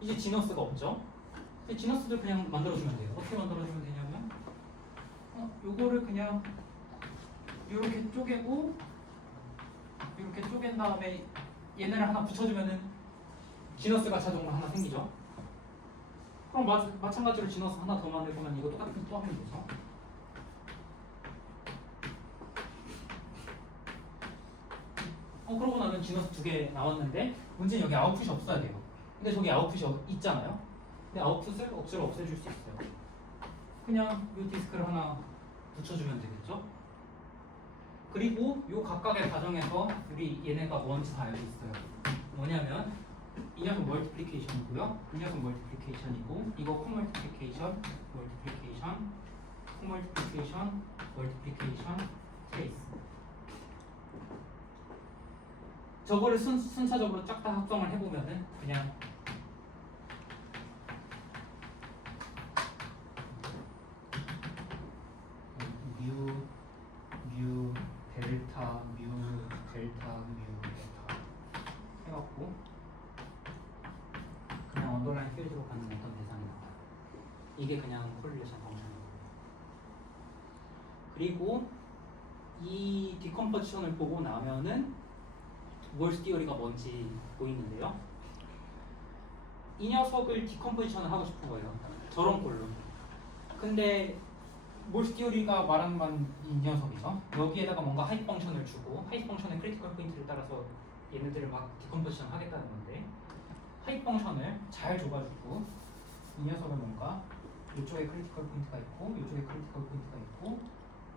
이제 지너스가 없죠. 지너스들 그냥 만들어주면 돼요. 어떻게 만들어주면 되냐면 요거를 그냥 이렇게 쪼개고 이렇게 쪼갠 다음에 얘네를 하나 붙여주면은 지너스가 자동으로 하나 생기죠. 그럼 마찬가지로 지너스 하나 더 만들 거면 이거 똑같은 거 또 하면 되죠. 그러고 나면 지너스 2개 나왔는데 문제는 여기 아웃풋이 없어야 돼요. 근데 저기 아웃풋이 있잖아요. 근데 아웃풋을 억지로 없애줄 수 있어요. 그냥 이 디스크를 하나 붙여주면 되겠죠. 그리고 요 각각의 과정에서 우리 얘네가 뭔지 다 알고 있어요. 뭐냐면 이 녀석 멀티플리케이션이고요. 이 녀석 멀티플리케이션이고 이거 코멀티플리케이션, 멀티플리케이션, 코멀티플리케이션, 멀티플리케이션, 트레이스. 저거를 순차적으로 쫙 다 합성을 해보면은 그냥 뮤 델타 뮤 베타 해갖고 그냥 언더라인 필드로 가는 어떤 대상이 나와요. 이게 그냥 코릴레이션 펑션이고요. 그리고 이 디컴포지션을 보고 나면은 몰스 티어리가 뭔지 보이는데요. 이 녀석을 디컴포지션을 하고 싶은 거예요. 저런 꼴로. 근데 몰스 티오리가 말하는 건 이 녀석이죠. 여기에다가 뭔가 하이프 펑션을 주고 하이프 펑션의 크리티컬 포인트를 따라서 얘네들을 막 디컴포지션 하겠다는 건데 하이프 펑션을 잘 줘가지고 이 녀석은 뭔가 이쪽에 크리티컬 포인트가 있고 이쪽에 크리티컬 포인트가 있고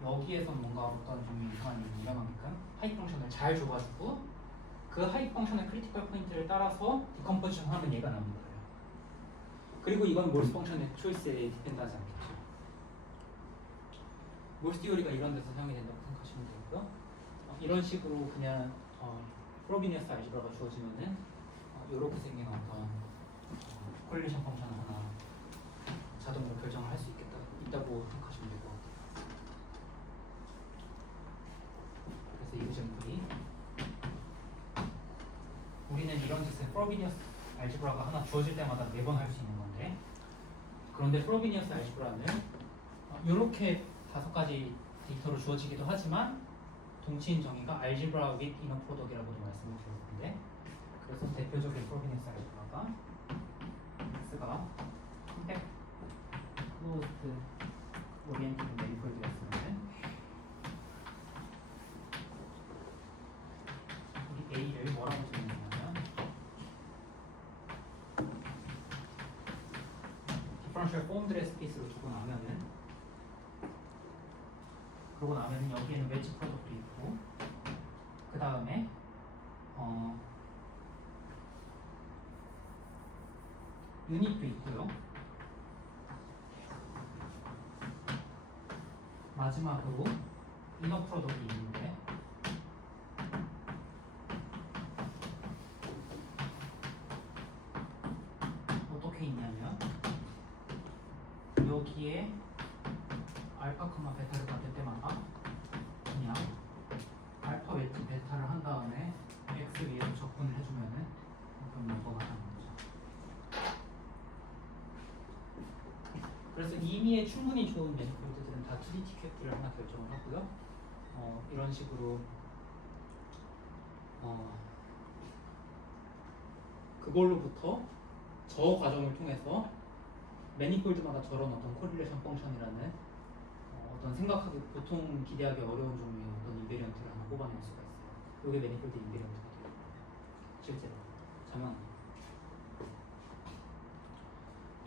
여기에서 뭔가 어떤 좀 이상한 일이 일어나게끔 하이프 펑션을 잘 줘가지고 그 하이프 펑션의 크리티컬 포인트를 따라서 디컴포지션 하면 얘가 나오는 거예요. 그리고 이건 몰스 펑션의 초이스에 디펜드하지 않겠죠. 몰스 티오리가 이런 데서 사용이 된다고 생각하시면 되고요. 이런 식으로 그냥 프로비니어스 알지브라가 주어지면은 이렇게 생긴 어떤 콜리션 펑션을 하나 자동으로 결정을 할 수 있다고 생각하시면 될 것 같아요. 그래서 이 exemple 우리는 이런 뜻의 프로비니어스 알지브라가 하나 주어질 때마다 매번 할 수 있는 건데 그런데 프로비니어스 알지브라는 이렇게 5가지 데이터로 주어지기도 하지만 동치인 정의가 알지브라 with 이너 프로덕이라고도 말씀을 드렸는데 그래서 대표적인 프로비니어스 알지브라가 X가 컴팩트 클로즈드 오리엔티드 매니폴드였으면 우리 A를 뭐라고 정의하냐면 디퍼런셜 폼들의 스페이스로 주고 나면은 그러고 나면은 여기에는 웨지 프로덕트 있고 그 다음에 유닛도 있고요. 마지막으로 이너 프로덕트 있는데 어떻게 있냐면 여기에 알파, 베타를 받을 때마다 그냥 알파 웨트 베타를 한 다음에 x 위에서 적분을 해주면은 그럼 넘버가 나는 거죠. 그래서 이미에 충분히 좋은 매니폴드들은 다 2D 티켓들을 하나 결정을 하고요. 이런 식으로 그걸로부터 저 과정을 통해서 매니폴드마다 저런 어떤 코릴레이션 펑션이라는 어떤 생각하기 보통 기대하기 어려운 종류의 어떤 인베리언트를 하나 뽑아낼 수가 있어요. 이게 매니폴드 인베리언트가 돼요. 실제로 자면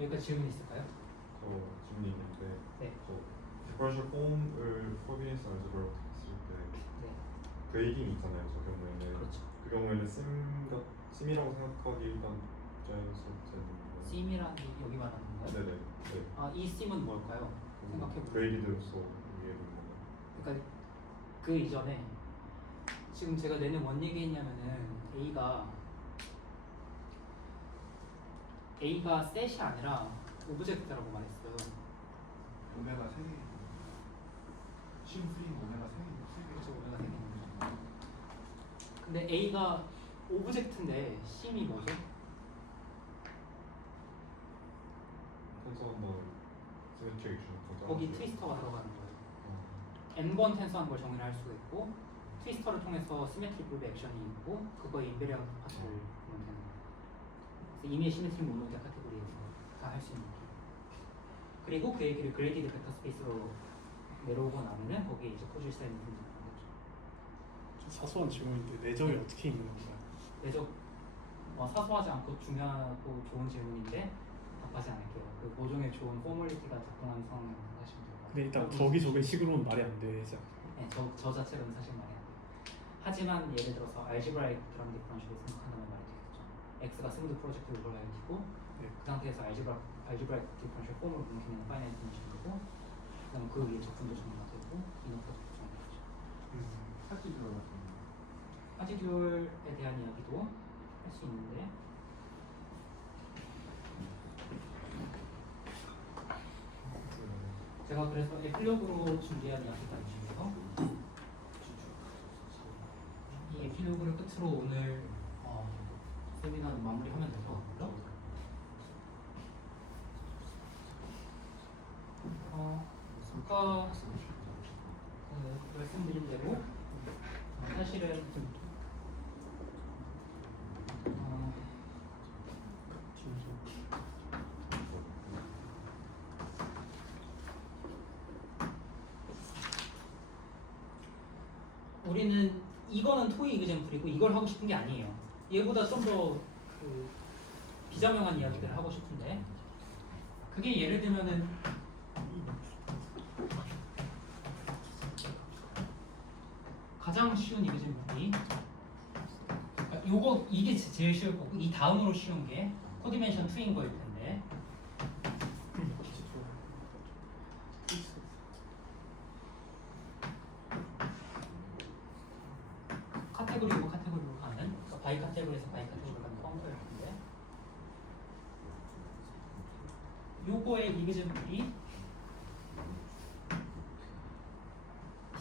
여기까지 질문 있을까요? 질문이 있는데 네. 디퍼런셜 폼을 프로비니언스 알제브라로 했을 때 네. 그레이딩이 있잖아요. 저 경우에는 그렇죠. 그 경우에는 심이라고 생각하기 일단 자연스럽지 심이란 여기 말하는 건가요? 네네. 네. 이 심은 뭘까요? 생각해보면 그레이디드로서 이해되는 거는 그러니까 그 이전에 지금 제가 내내 뭔 얘기했냐면은 A가 셋이 아니라 오브젝트라고 말했어요. 오메가 3개 심 3는 오메가 3개 그렇죠, 오메가 3개 있는 거죠. 근데 A가 오브젝트인데 심이 뭐죠? 텐서 한번 시메트릭 주는 거죠. 거기 트위스터가 들어가는 거예요. n번 텐서한 걸 정의를 할 수가 있고 트위스터를 통해서 시메트릭 그룹 액션이 있고 그거의 인베리언트 파트를 보면 되는 거예요. 그래서 이미의 시메트릭 모노드 카테고리에서 다 할 수 있는 거예요. 그리고 그 얘기를 그레이디드 벡터 스페이스로 내려오고 나면은 거기에 이제 포질 사인이 등장하는 거죠. 좀 사소한 질문인데 내적이 어떻게 있는 건가요? 내적 사소하지 않고 중요하고 좋은 질문인데 답하지 않을게요. 그 모종의 좋은 포멀리티가 작동하는 상황을 하시면 돼요. 근데 일단 저기 저기 식으로는 말이 안 되잖아요. 네, 저 자체로는 사실 말이 안 돼요. 하지만 예를 들어서 알지브라이크 드럼 디퍼런셜을 생각한다면 말이 되겠죠. X가 스무드 프로젝트 오버라이트고 네. 그 상태에서 알지브라이크 디퍼런셜 폼을 분기는 파이나이트 디멘션이고 그다음 그 위에 적분도 정의가 되고 이너 프로젝트 정의가 되죠. 사실 들어갔던 파지듀얼에 대한 이야기도 할 수 있는데 제가 그래서 에필로그로 준비한 이야기가 있는데요. 이 에필로그를 끝으로 오늘 세미나는 마무리하면 될 것 같고요. 아까 말씀드린 대로 사실은 우리는 이거는 토익 이그젠플이고 이걸 하고 싶은 게 아니에요. 얘보다 좀 더 그 비자명한 이야기들을 하고 싶은데 그게 예를 들면은 가장 쉬운 이그젠플이 요거 이게 제일 쉬울 거고 이 다음으로 쉬운 게 코디멘션 2인 거일 텐데 카테고리고 카테고리로 가는 그러니까 바이 카테고리에서 바이 카테고리로 가는 펑크일 텐데 요거의 이그젠플이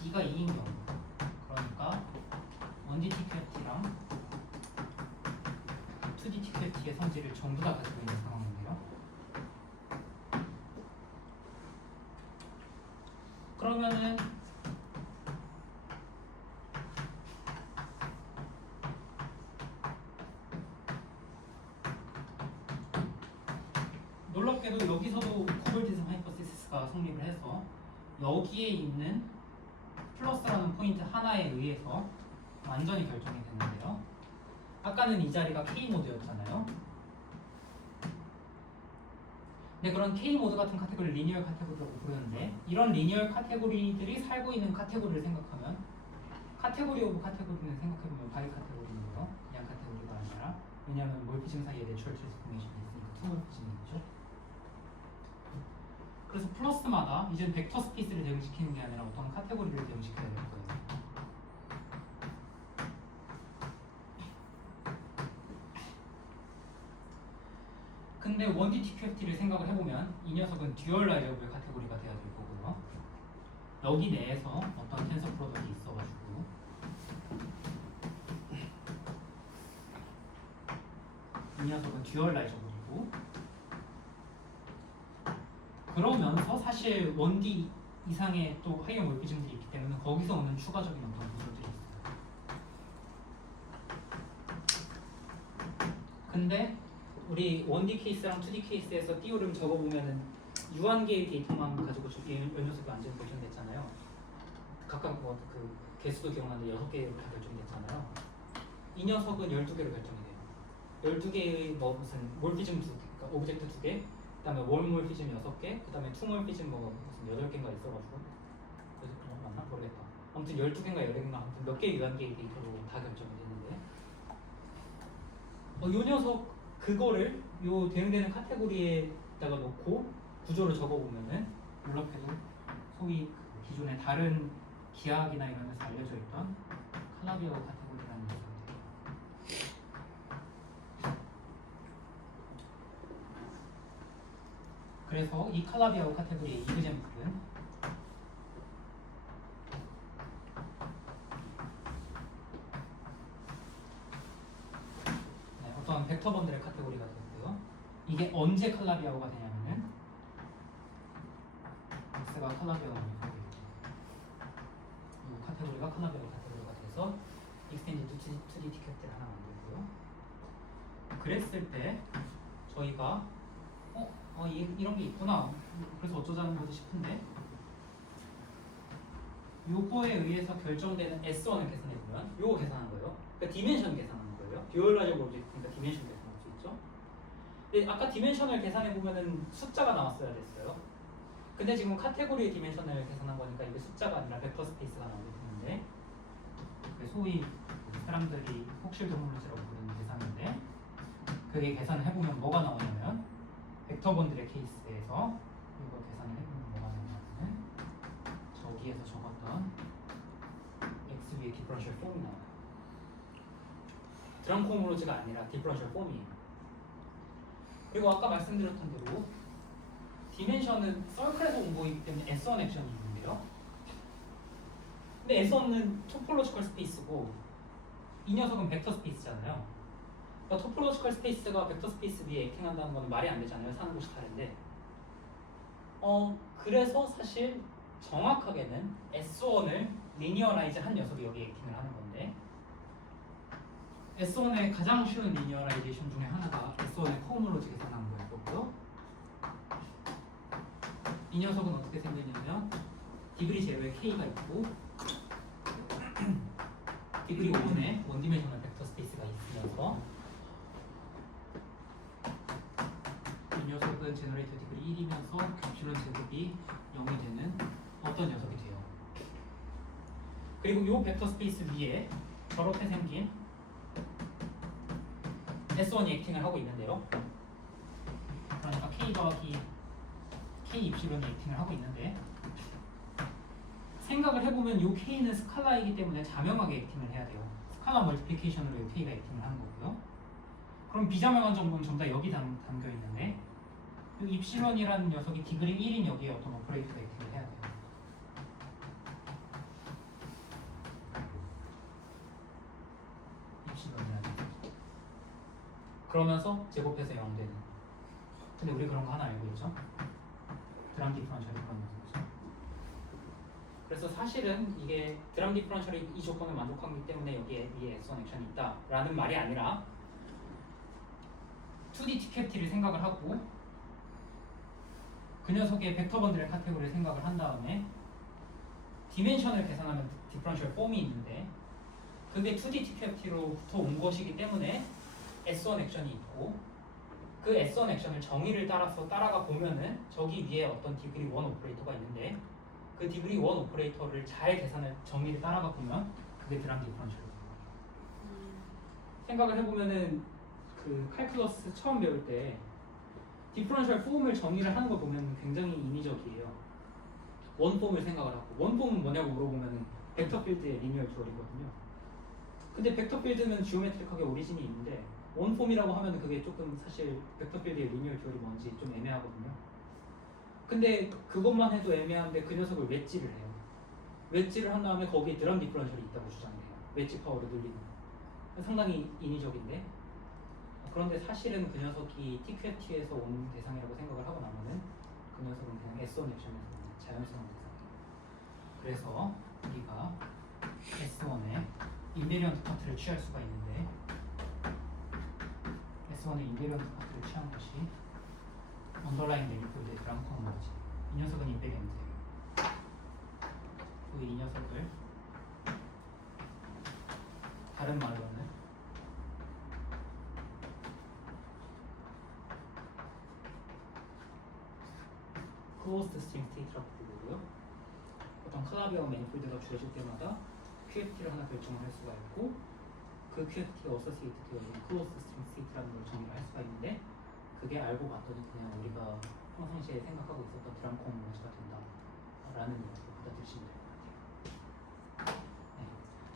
D가 2인 경우 그러니까 1D TQFT랑 2D TQFT의 성질을 전부 다 가지고 있는 상황인데요. 그러면은 놀랍게도 여기서도 코블디즘 하이퍼시스가 성립을 해서 여기에 있는 플러스라는 포인트 하나에 의해서 완전히 결정이 됐는데요. 아까는 이 자리가 K 모드였잖아요. 네, 그런 K 모드 같은 카테고리를 리니얼 카테고리라고 부르는데 이런 리니얼 카테고리들이 살고 있는 카테고리를 생각하면 카테고리 오브 카테고리는 생각해보면 바이 카테고리인데요. 그냥 카테고리가 아니라 왜냐하면 몰피즘 사이에 내추럴 트랜스포메이션이 있으니까 투 몰피즘이 있죠. 그래서 플러스마다 이제 벡터 스페이스를 대응시키는 게 아니라 어떤 카테고리를 대응시켜야 될 거예요. 근데 1D TQFT를 생각을 해보면 이 녀석은 듀얼라이저블 카테고리가 돼야 될 거고요. 여기 내에서 어떤 텐서 프로덕이 있어가지고 이 녀석은 듀얼라이저블이고 그러면서 사실 1D 이상의 또 하이어 몰피즘들이 있기 때문에 거기서 오는 추가적인 어떤 구조들이 있어요. 근데 우리 1D 케이스랑 2D 케이스에서 띠오름 적어보면은 유한계의 데이터만 가지고 연녀석이 완전히 결정됐잖아요. 각각 뭐 그 개수도 기억나는데 6개로 다 결정됐잖아요. 이 녀석은 12개로 결정이 돼요. 12개의 뭐 무슨 몰피즘 2개, 그러니까 오브젝트 2개, 그 다음에 월 몰피즘 6개, 그 다음에 투 몰피즘 뭐 무슨 8개인가 있어가지고 그래서 그런 거 맞나? 모르겠다. 아무튼 12개인가 8개인가 아무튼 몇 개의 유한계의 데이터로 다 결정이 되는데 요 녀석 그거를 요 대응되는 카테고리에다가 놓고 구조를 적어보면은 놀랍게도 소위 그 기존의 다른 기하학이나 이런 데서 알려져 있던 칼라비어 카테고리라는 게 있어요. 그래서 이 칼라비어 카테고리의 이그젠플은 어떤 벡터 번들의 카테고리가 되고요. 이게 언제 칼라비아오가 되냐면은 X가 칼라비아오가 되고 이 카테고리가 칼라비아오 카테고리가 돼서 익스텐디드 2D 티켓을 하나 만들고요. 그랬을 때 저희가 이런 게 있구나. 그래서 어쩌자는 거지 싶은데 요거에 의해서 결정되는 S1을 계산해보면 요거 계산한 거예요. 그러니까 디멘션 계산한 거예요. 듀얼라이저블 오브젝트니까 디멘션 계산할 수 있죠. 근데 아까 디멘션을 계산해보면은 숫자가 나왔어야 됐어요. 근데 지금 카테고리의 디멘션을 계산한 거니까 이게 숫자가 아니라 벡터 스페이스가 나오게 되는데 소위 사람들이 폭실 도몰로지라고 부르는 계산인데 그게 계산을 해보면 뭐가 나오냐면 벡터 번들의 케이스에서 이거 계산을 해보면 뭐가 나오냐면 저기에서 적었던 X 위에 디퍼런셜 폼이 나와요. 드럼코 호모로지가 아니라 디퍼런셜 폼이에요. 그리고 아까 말씀드렸던 대로 디멘션은 서클에서 온 거이기 때문에 S1 액션이 있는데요. 근데 S1은 토폴로지컬 스페이스고 이 녀석은 벡터 스페이스잖아요. 그러니까 토폴로지컬 스페이스가 벡터 스페이스 위에 액팅한다는 건 말이 안 되잖아요. 사는 곳이 다른데. 그래서 사실 정확하게는 S1을 리니어라이즈 한 녀석이 여기 액팅을 하는 건데 S1의 가장 쉬운 리니어라이제이션 중에 하나가 S1의 코호몰로지 계산하는 거였고요. 이 녀석은 어떻게 생겼냐면 디그리 제로에 K가 있고 디그리 5분의 원디멘셔널 벡터 스페이스가 있으면서 이 녀석은 제너레이터 디그리 1이면서 겹치는 제곱이 0이 되는 어떤 녀석이 돼요. 그리고 이 벡터 스페이스 위에 저렇게 생긴 S1이 액팅을 하고 있는데요. 그러니까 K 더하기 K 입시론이 액팅을 하고 있는데 생각을 해보면 이 K는 스칼라이기 때문에 자명하게 액팅을 해야 돼요. 스칼라 멀티플리케이션으로 이 K가 액팅을 하는 거고요. 그럼 비자명한 정보는 전부 다 여기 담겨 있는데 이 입실론이라는 녀석이 디그리 1인 여기에 어떤 오퍼레이터가 액팅을 해야 돼요. 입실론이라는 녀석. 그러면서 제곱해서 0 되는. 근데 우리 그런 거 하나 알고 있죠? 드람 디퍼런셜이 그런 녀석이죠. 그래서 사실은 이게 드람 디퍼런셜이 이 조건을 만족하기 때문에 여기에 위에 S1 액션이 있다라는 말이 아니라 2D TQFT를 생각을 하고 그 녀석의 벡터 번들의 카테고리를 생각을 한 다음에 디멘션을 계산하면 디퍼런셜 폼이 있는데 근데 2D TQFT로부터 온 것이기 때문에 S1 액션이 있고 그 S1 액션을 정의를 따라서 따라가 보면은 저기 위에 어떤 디그리 1 오퍼레이터가 있는데 그 디그리 1 오퍼레이터를 잘 계산을 정의를 따라가 보면 그게 드람 디퍼런셜이에요. 생각을 해보면은 그 칼큘러스 처음 배울 때 디퍼런셜 폼을 정의를 하는 거 보면 굉장히 인위적이에요. 원폼을 생각을 하고 원폼은 뭐냐고 물어보면은 벡터 필드의 리니얼 듀얼이거든요. 근데 벡터 필드는 지오메트릭하게 오리진이 있는데 원폼이라고 하면은 그게 조금 사실 벡터 필드의 리니얼 듀얼이 뭔지 좀 애매하거든요. 근데 그것만 해도 애매한데 그 녀석을 웨지를 해요. 웨지를 한 다음에 거기에 드럼 디퍼런셜이 있다고 주장해요. 웨지 파워를 늘리는. 상당히 인위적인데 그런데 사실은 그 녀석이 TQFT에서 온 대상이라고 생각을 하고 나면은 그 녀석은 그냥 S1 액션에서 오는 자연스러운 대상이에요. 그래서 우리가 S1의 인베리언트 파트를 취할 수가 있는데 S1의 인베리언트 파트를 취한 것이 언더라인 매니폴드의 드람 컨버지. 이 녀석은 인베리언트예요. 이 녀석을 다른 말로는 클로스드 스트링 스테이트라고 부르고요. 어떤 클라비어 매니폴드가 주어질 때마다 QFT를 하나 결정을 할 수가 있고 그 QFT가 어서시에이트 되어 있는 클로스드 스트링 스테이트라는 걸 정의를 할 수가 있는데 그게 알고 봤더니 그냥 우리가 평상시에 생각하고 있었던 드럼 컨버지가 된다라는 걸 받아들이시면 될 것 같아요.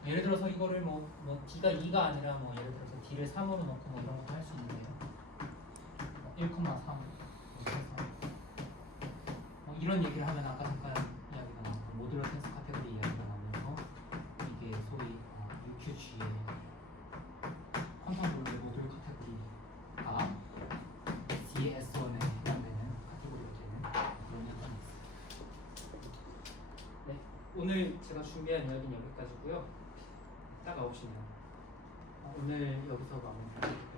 네. 예를 들어서 이거를 뭐 D가 2가 아니라 뭐 예를 들어서 D를 3으로 넣고 뭐 이런 것도 할 수 있는데요. 1,3 이런 얘기를 하면 아까 잠깐 이야기가 나왔던 모듈러 텐스 카테고리 이야기가 나오면서 이게 소위 UQG의 퀀텀 도르의 모듈 카테고리가 DS1에 해당되는 카테고리가 되는 그런 현상이 있습니다. 네, 오늘 제가 준비한 이야기는 여기까지고요. 딱 9시네요. 오늘 여기서 마무리할게요.